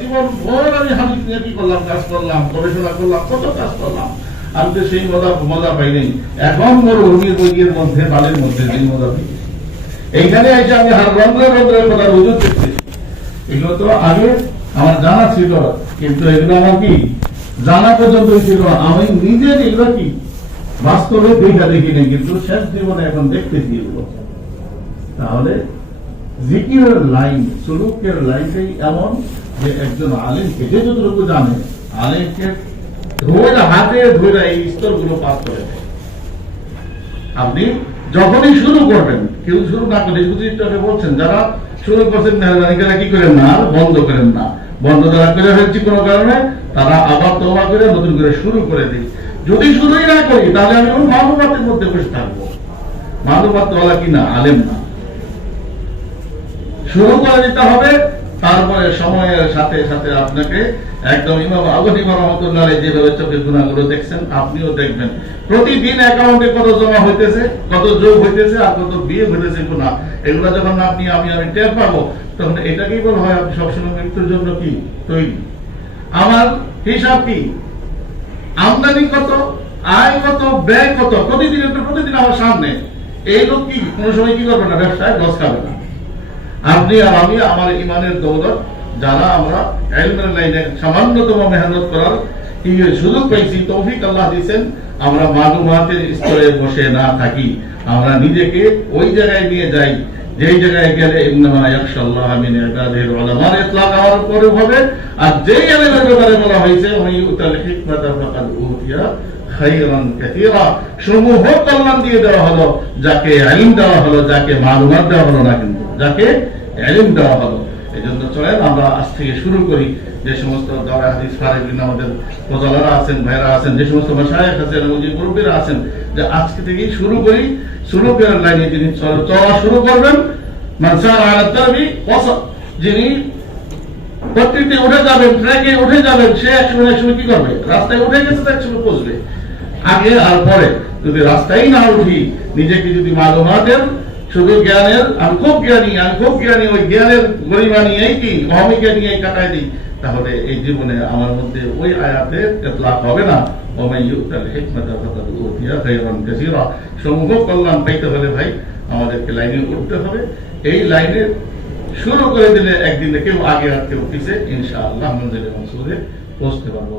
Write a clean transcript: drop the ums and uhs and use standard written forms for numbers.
জীবন ভর আমি হাদিস নিয়ে কি করলাম, কাজ করলাম, গবেষণা করলাম, কত কাজ করলাম, আমি তো সেই মজা পাই নাই। এখন মরুভূমির বইয়ের মধ্যে, বালির মধ্যে সেই মজা পাই। এইখানে এসে আমি রন্ধ্রের কথা রুজু দেখছি। এগুলো তো আগে আমার জানা ছিল, কিন্তু এগুলো আমার কি জানা পর্যন্ত ছিল। আমি নিজে এগুলো কি বাস্তবে দেখা দেখি নাই, কিন্তু শেষ জীবনে এখন দেখতেছি এগুলো। তাহলে জিকিরের লাইন, সুলুকের লাইনটাই এমন যে একজন আলেমকে যে যতটুকু জানে, আলেমকে ধরে হাতে ধরে এই স্তরগুলো পাস করে দেয়। আপনি যখনই শুরু করবেন, কেউ শুরু না করে বলছেন, যারা শুরু করছেন মেহরবানি কি করেন না, বন্ধ করেন না। বন্ধ যারা করে ফেলছি কোনো কারণে, তারা আবার তওবা করে নতুন করে শুরু করে দিই। যদি শুরুই না করি, তাহলে আমি ওই মালুমাতের মধ্যে বসে থাকবো। মালুমাত ওয়ালা কিনা, আলেম না। শুরু করে দিতে হবে, তারপরে সময়ের সাথে সাথে আপনাকে একদম ইমাম আবু হানিফা রাহমাতুল্লাহ আলাইহি যেভাবে চোখে গুনাহগুলো দেখছেন, আপনিও দেখবেন। প্রতিদিন অ্যাকাউন্টে কত জমা হইতেছে, কত যোগ হইতেছে, আর কত বিয়ে হইতেছে গুনাহ। এগুলো যখন আপনি আমি টের পাবো, তখন এটাকেই বলা হয় আপনি সবসময় মৃত্যুর জন্য কি তৈরি। আমার হিসাব কি, আমদানি কত, আয় কত, ব্যয় কত, প্রতিদিন আমার সামনে। এই লোক কি কোনো সময় কি করবে না, ব্যবসায় লস খাবে না। আপনি আর আমি আমার ইমানের দৌলত, যারা আমরা ইলমের লাইনে সামান্যতম মেহনত করার সুযোগ পাইছি, তৌফিক আল্লাহ দিয়েছেন, আমরা মালুমাতের স্তরে বসে না থাকি, আমরা নিজেকে ওই জায়গায় নিয়ে যাই যেই জায়গায় গেলে ইন্নামা ইয়াখশাল্লাহ মিন ইবাদিহিল উলামা ইতলাক আমার উপরে হবে। আর যেই ইলমের ব্যাপারে বলা হয়েছে ওয়াইউতাল হিকমাতা ফাকাদ উতিয়া খায়রান কাসীরা, সমূহ কল্যাণ দিয়ে দেওয়া হলো যাকে ইলম দেওয়া হলো, যাকে মালুমাত দেওয়া হলো না, কিন্তু যাকে ইলম দেওয়া হলো। এজন্য চলেন আমরা আজ থেকে শুরু করি। যে সমস্ত দাওয়া হাদিস ফারিদিন আমাদের প্রজালারা আছেন, ভাইরা আছেন, যে সমস্ত মাশায়েখ আছেন, মুজি মুরব্বিরা আছেন, যে আজকে থেকেই শুরু করি। সুলুকের লাইনে যিনি চলা শুরু করবেন, মান সারা আলা তারবি ওয়াসা, যিনি পত্রিতে উঠে যাবেন, ট্র্যাকে উঠে যাবেন, সে একসময় কি করবে, রাস্তায় উঠে গেছে তো একসময় পৌঁছবে। আগে আর পরে যদি রাস্তায় না উঠি, নিজেকে যদি মালুমাতের শুধু জ্ঞানের আমি খুব জ্ঞানী ওই জ্ঞানের গরিমা নিয়েই কি অহমিকা নিয়ে কাটাই দিই, তাহলে এই জীবনে আমার মধ্যে ওই আয়াতের ইতলাক হবে না। সমূহ কল্যাণ পাইতে হলে ভাই আমাদেরকে লাইনে উঠতে হবে। এই লাইনে শুরু করে দিলে একদিনে কেউ আগে আর কেউ পিছে ইনশাআল্লাহ মঞ্জিলে মকসুদে পৌঁছতে পারবো।